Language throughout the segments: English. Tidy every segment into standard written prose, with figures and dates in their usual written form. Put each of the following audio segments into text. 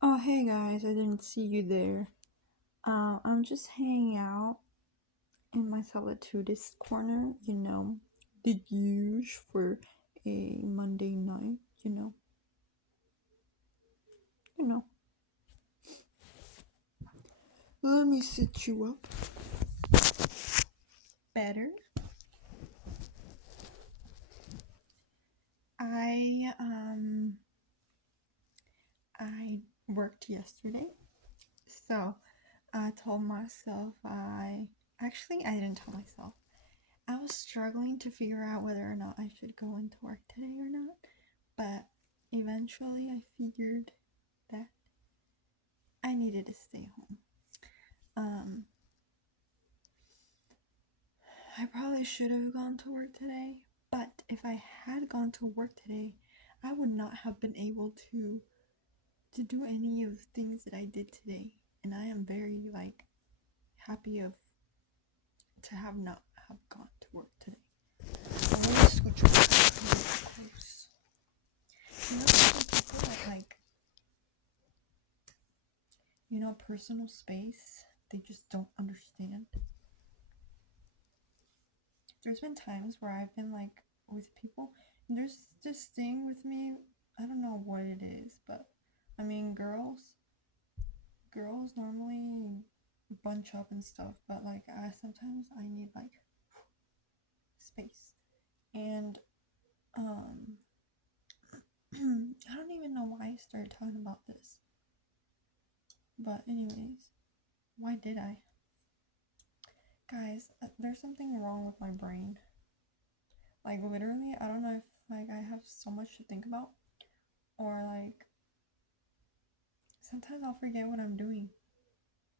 Oh, hey guys, I didn't see you there. I'm just hanging out in my solitudeist corner, the huge for a Monday night, you know. Let me sit you up better. I, um, I worked yesterday, so I told myself I didn't tell myself. I was struggling to figure out whether or not I should go into work today or not, but eventually I figured that I needed to stay home. Um, I probably should have gone to work today, but if I had gone to work today, I would not have been able to do any of the things that I did today, and I am very happy of to have not have gone to work today. I'm gonna scooch back close. Some people that personal space, they just don't understand. There's been times where I've been with people, and there's this thing with me. I don't know what it is, but I mean, girls normally bunch up and stuff, but I sometimes I need space, and um, I don't even know why I started talking about this, but anyways, why did I? Guys, there's something wrong with my brain. Like literally, I don't know if I have so much to think about, or sometimes I'll forget what I'm doing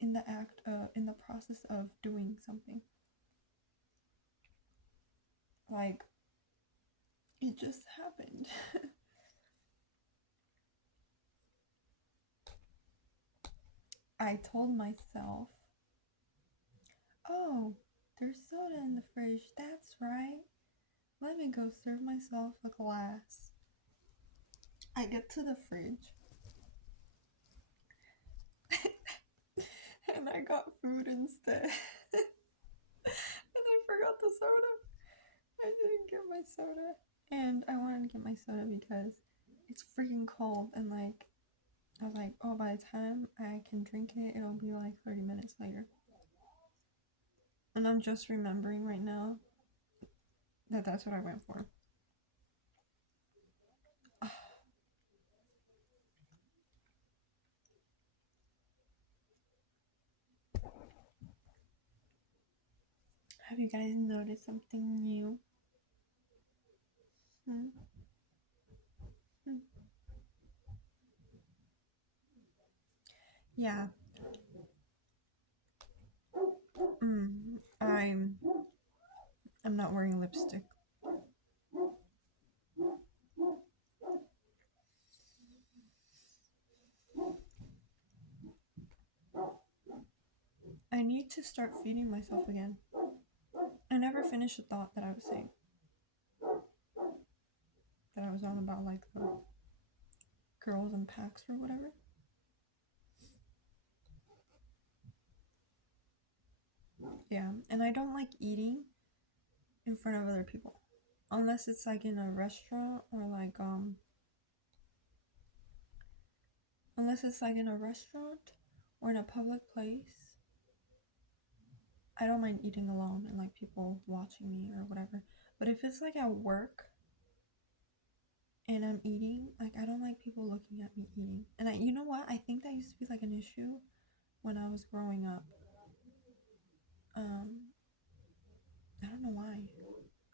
in the process of doing something. Like, it just happened. I told myself, oh, there's soda in the fridge. That's right. Let me go serve myself a glass. I get to the fridge and I got food instead. And I forgot the soda. I didn't get my soda. And I wanted to get my soda because it's freaking cold, and I was like, oh, by the time I can drink it, it'll be 30 minutes later. And I'm just remembering right now that that's what I went for. Have you guys noticed something new? Hmm? Hmm. Yeah. Mm, I'm not wearing lipstick. I need to start feeding myself again. I never finished the thought that I was saying. That I was on about the girls and packs or whatever. Yeah, and I don't like eating in front of other people. Unless it's in a restaurant or unless it's in a restaurant or in a public place. I don't mind eating alone and people watching me or whatever. But if it's at work and I'm eating, I don't like people looking at me eating. And you know what? I think that used to be an issue when I was growing up. Um, I don't know why.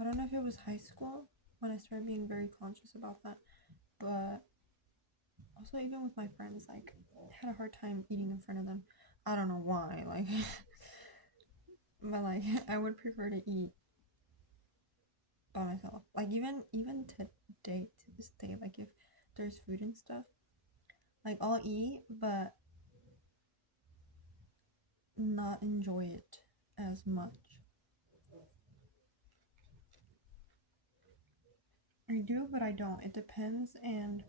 I don't know if it was high school when I started being very conscious about that. But also even with my friends, I had a hard time eating in front of them. I don't know why. But I would prefer to eat by myself. Even today, to this day, if there's food and stuff, I'll eat, but not enjoy it as much. I do, but I don't. It depends, and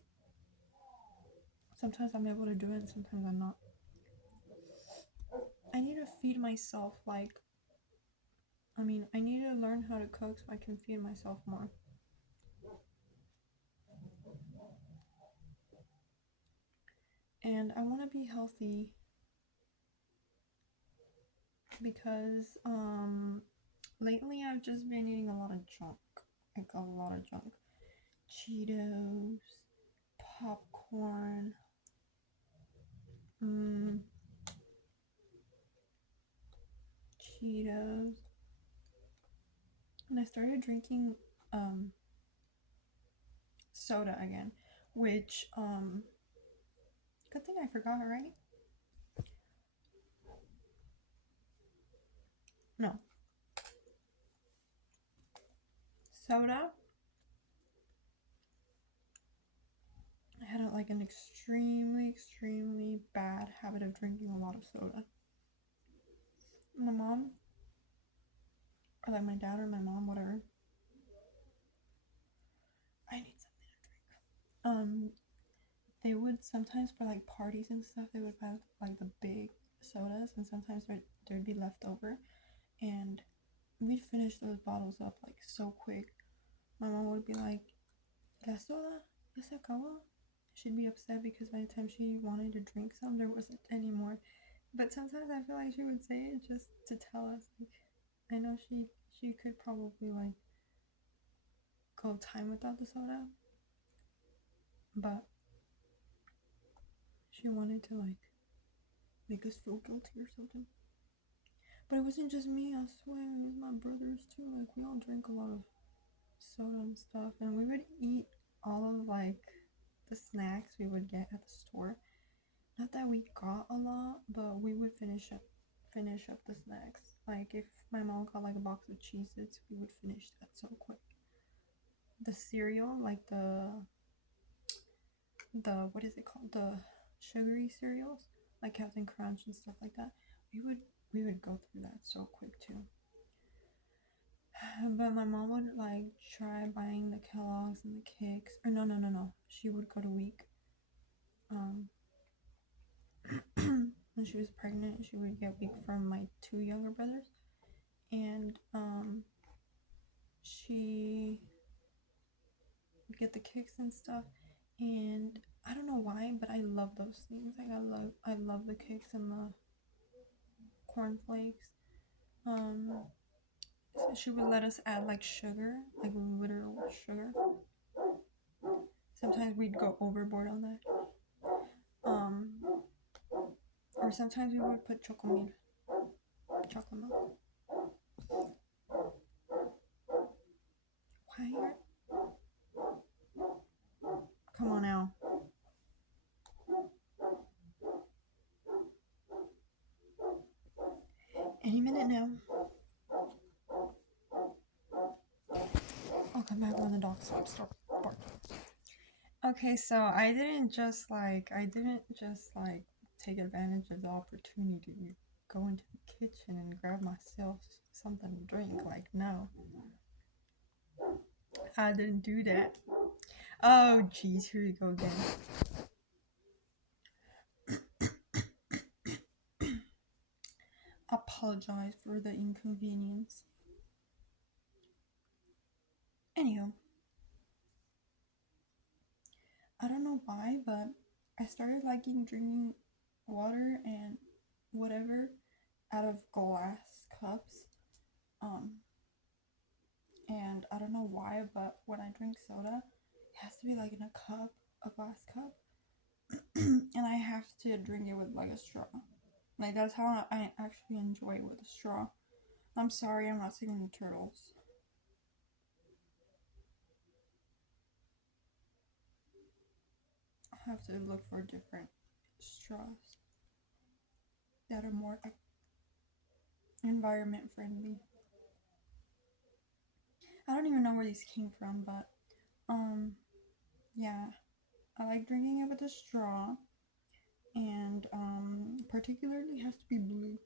Sometimes I'm able to do it and sometimes I'm not. I need to feed myself, I need to learn how to cook so I can feed myself more. And I want to be healthy because lately I've just been eating a lot of junk. Like a lot of junk. Cheetos, popcorn, Cheetos. And I started drinking soda again, which good thing I forgot, right? No. Soda. I had an extremely bad habit of drinking a lot of soda. My mom, or like my dad or my mom, whatever. I need something to drink. They would sometimes for like parties and stuff, they would have like the big sodas, and sometimes there'd be leftover, and we'd finish those bottles up like so quick. My mom would be like, "La soda ya se acabó." She'd be upset because by the time she wanted to drink some, there wasn't any more. But sometimes I feel like she would say it just to tell us. Like, I know she could probably like go time without the soda, but she wanted to like make us feel guilty or something. But it wasn't just me, I swear. It was my brothers too. Like, we all drank a lot of soda and stuff, and we would eat all of like the snacks we would get at the store. Not that we got a lot, but we would finish up the snacks. Like, if my mom got like a box of Cheez-Its, we would finish that so quick. The cereal, like the what is it called? The sugary cereals, like Captain Crunch and stuff like that. We would go through that so quick too. But my mom would like try buying the Kellogg's and the Kicks. Or no. She would go to Week. When she was pregnant, she would get Week from my two younger brothers, and she would get the Kicks and stuff. And I don't know why, but I love those things. Like, I love the Kicks and the cornflakes. So she would let us add like sugar, like literal sugar. Sometimes we'd go overboard on that. Or sometimes we would put chocolate milk. Why? Come on now. Any minute now. I'll come back when the dog stops barking. Okay, so I didn't just take advantage of the opportunity to go into the kitchen and grab myself something to drink. Like, no. I didn't do that. Oh, jeez, here we go again. Apologize for the inconvenience. Anyhow, I don't know why, but I started liking drinking water and whatever out of glass cups. And I don't know why, but when I drink soda, it has to be like in a glass cup, and I have to drink it with like a straw. Like, that's how I actually enjoy it, with a straw. I'm sorry, I'm not singing the Turtles. I have to look for different straws that are more environment friendly. I don't even know where these came from, but yeah, I like drinking it with a straw, and particularly has to be blue.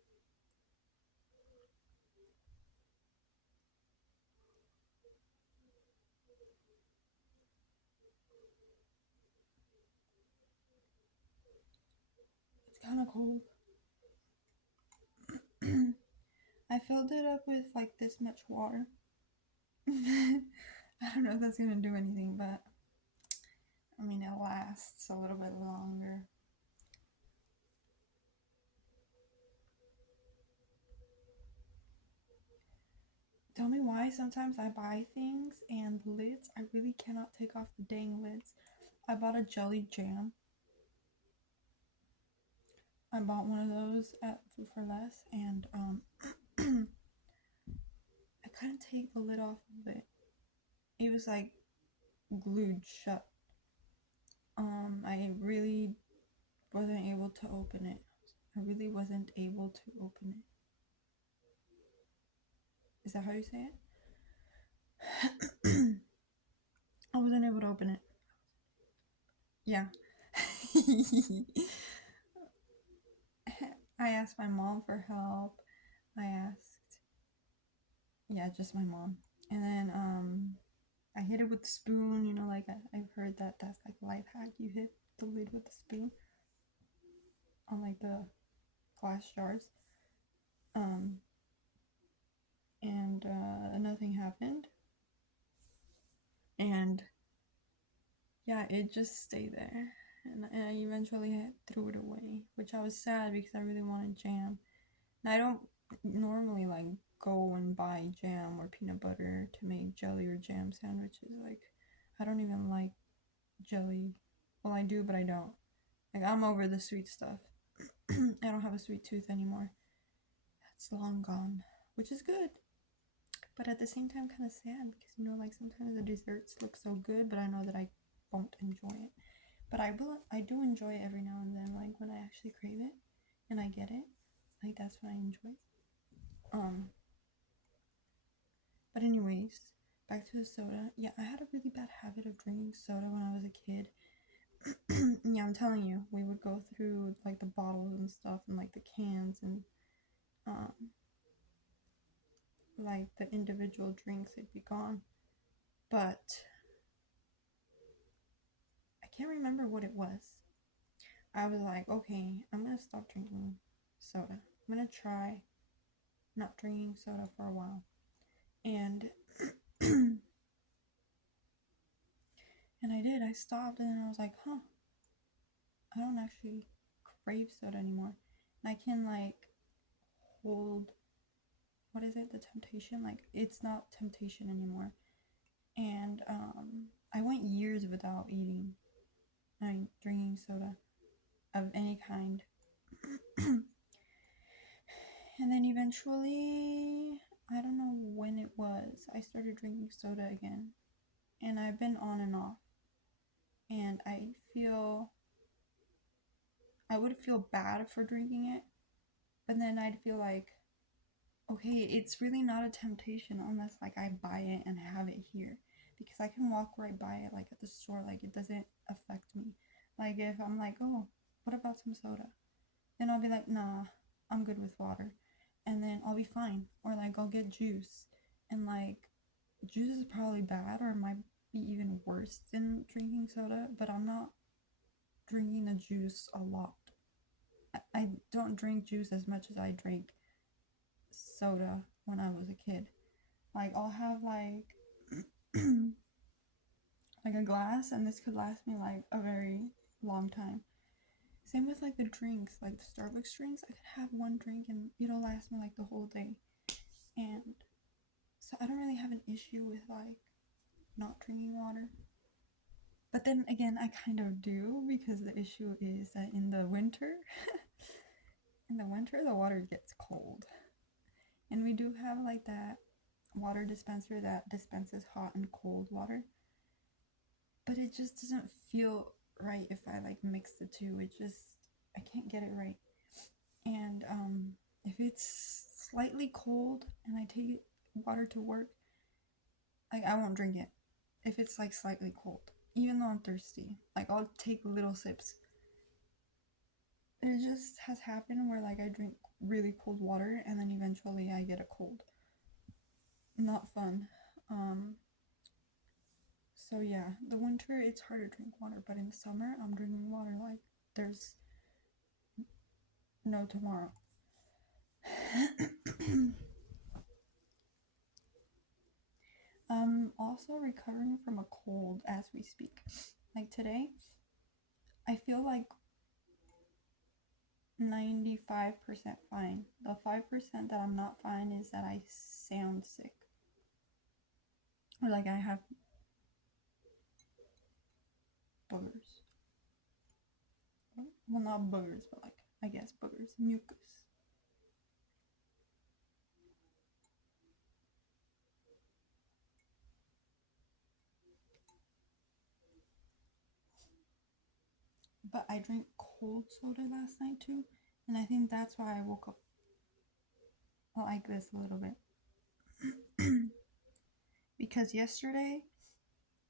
of cold. I filled it up with like this much water. I don't know if that's gonna do anything, but I mean, it lasts a little bit longer. Tell me why sometimes I buy things and the lids, I really cannot take off the dang lids. I bought a jelly jam. I bought one of those at Food for Less, and I couldn't take the lid off of it. It was like glued shut. I really wasn't able to open it. I really wasn't able to open it. Is that how you say it? I wasn't able to open it. Yeah. I asked my mom for help. Yeah, just my mom. And then I hit it with the spoon, you know, like I've heard that that's like a life hack. You hit the lid with the spoon on like the glass jars. And nothing happened. And yeah, it just stayed there. And I eventually threw it away, which I was sad because I really wanted jam. And I don't normally like go and buy jam or peanut butter to make jelly or jam sandwiches. Like, I don't even like jelly. Well, I do, but I don't. Like, I'm over the sweet stuff. I don't have a sweet tooth anymore. That's long gone, which is good. But at the same time, kind of sad because, you know, like sometimes the desserts look so good, but I know that I won't enjoy it. But I do enjoy it every now and then, like when I actually crave it and I get it. Like, that's when I enjoy it. But anyways, back to the soda. Yeah, I had a really bad habit of drinking soda when I was a kid. Yeah, I'm telling you, we would go through like the bottles and stuff and like the cans and like the individual drinks, it'd be gone. But I can't remember what it was. I was like, okay, I'm gonna stop drinking soda. I'm gonna try not drinking soda for a while. And and I did. I stopped and then I was like, huh, I don't actually crave soda anymore. And I can like hold, what is it, the temptation? Like, it's not temptation anymore. And I went years without drinking soda of any kind. And then eventually, I don't know when it was, I started drinking soda again. And I've been on and off. And I would feel bad for drinking it, but then I'd feel like, okay, it's really not a temptation unless like I buy it and have it here, because I can walk right by it like at the store, like it doesn't affect me. Like if I'm like, oh, what about some soda? Then I'll be like, nah, I'm good with water. And then I'll be fine. Or like I'll get juice. And like juice is probably bad or it might be even worse than drinking soda, but I'm not drinking the juice a lot. I don't drink juice as much as I drank soda when I was a kid. Like I'll have like like a glass and this could last me like a very long time. Same with like the drinks, like the Starbucks drinks. I could have one drink and it'll last me like the whole day. And so I don't really have an issue with like not drinking water. But then again, I kind of do, because the issue is that in the winter, the water gets cold. And we do have like that water dispenser that dispenses hot and cold water. But it just doesn't feel right if I like mix the two. I can't get it right. And if it's slightly cold and I take water to work, like I won't drink it if it's like slightly cold, even though I'm thirsty. Like I'll take little sips. It just has happened where like I drink really cold water and then eventually I get a cold. Not fun. So yeah, the winter it's hard to drink water, but in the summer I'm drinking water like there's No, tomorrow. I'm also recovering from a cold as we speak. Like today, I feel like 95% fine. The 5% that I'm not fine is that I sound sick. Or like I have boogers. Well, not boogers, but like, I guess boogers. Mucus. But I drank cold soda last night too. And I think that's why I woke up like this a little bit. Because yesterday,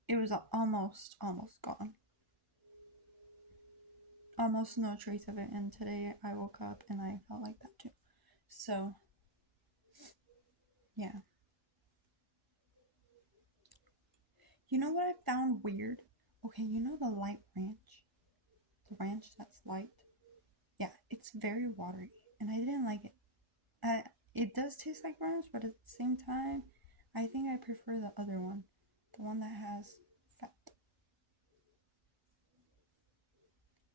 it was almost gone. Almost no trace of it. And today I woke up and I felt like that too. So, yeah. You know what I found weird? Okay, you know the light ranch? The ranch that's light? Yeah, it's very watery. And I didn't like it. It does taste like ranch, but at the same time, I think I prefer the other one. The one that has fat.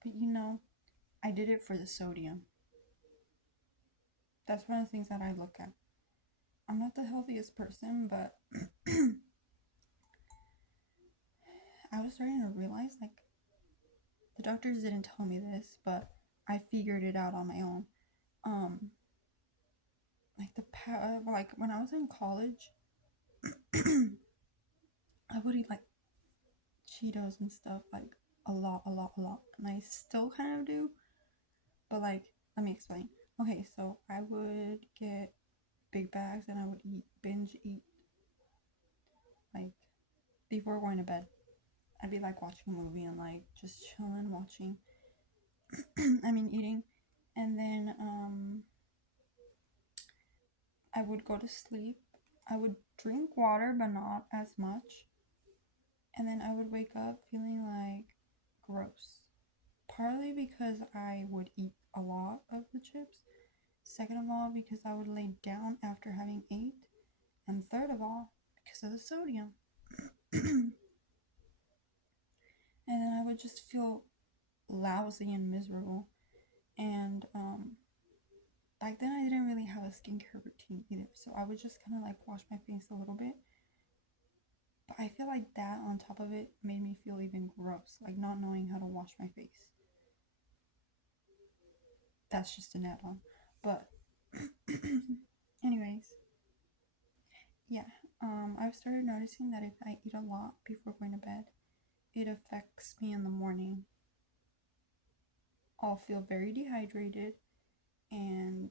But you know, I did it for the sodium. That's one of the things that I look at. I'm not the healthiest person, but I was starting to realize like the doctors didn't tell me this, but I figured it out on my own. Um, like when I was in college, I would eat like Cheetos and stuff like a lot, and I still kind of do. But like, let me explain. Okay, so I would get big bags and I would binge eat like before going to bed. I'd be like watching a movie and like just chilling, watching. Eating, and then I would go to sleep. I would drink water, but not as much. And then I would wake up feeling like gross. Partly because I would eat a lot of the chips. Second of all, because I would lay down after having ate. And third of all, because of the sodium. And then I would just feel lousy and miserable. And back then I didn't really have a skincare routine either. So I would just kind of like wash my face a little bit. But I feel like that on top of it made me feel even gross, like not knowing how to wash my face. That's just an add on. But, anyways, yeah, I've started noticing that if I eat a lot before going to bed, it affects me in the morning. I'll feel very dehydrated and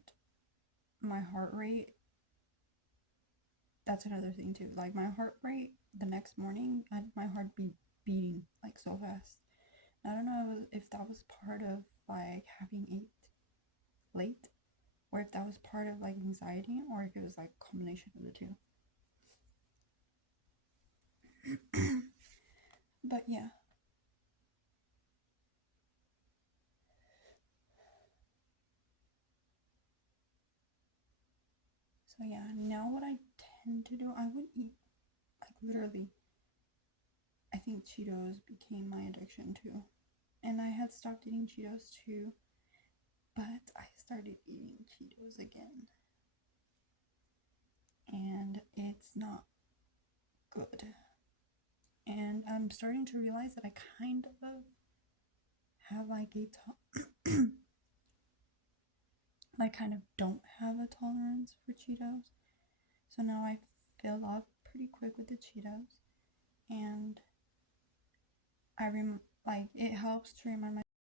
my heart rate. That's another thing too. Like my heart rate the next morning, my heart be beating like so fast. I don't know if that was part of like having ate late, or if that was part of like anxiety, or if it was like a combination of the two. But yeah. So yeah, now what I tend to do, I would eat like literally. I think Cheetos became my addiction too. And I had stopped eating Cheetos too, but I started eating Cheetos again. And it's not good. And I'm starting to realize that I kind of have like I kind of don't have a tolerance for Cheetos. So now I fill up pretty quick with the Cheetos. And like it helps to remind